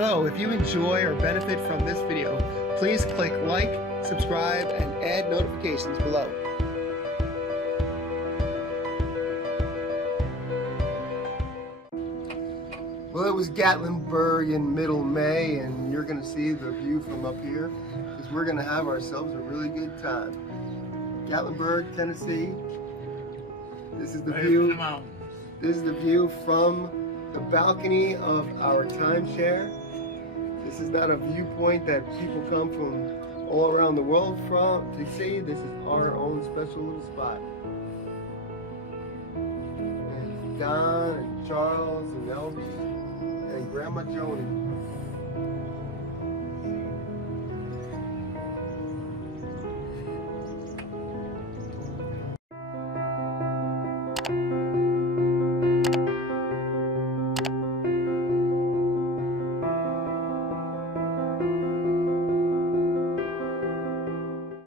Hello, if you enjoy or benefit from this video, please click like, subscribe, and add notifications below. Well, it was Gatlinburg in middle May, and you're going to see the view from up here, because we're going to have ourselves a really good time. Gatlinburg, Tennessee. This is the view. This is the view from the balcony of our timeshare. This is not a viewpoint that people come from all around the world from to see. This is our own special little spot. And Don and Charles and Elvis and Grandma Joni.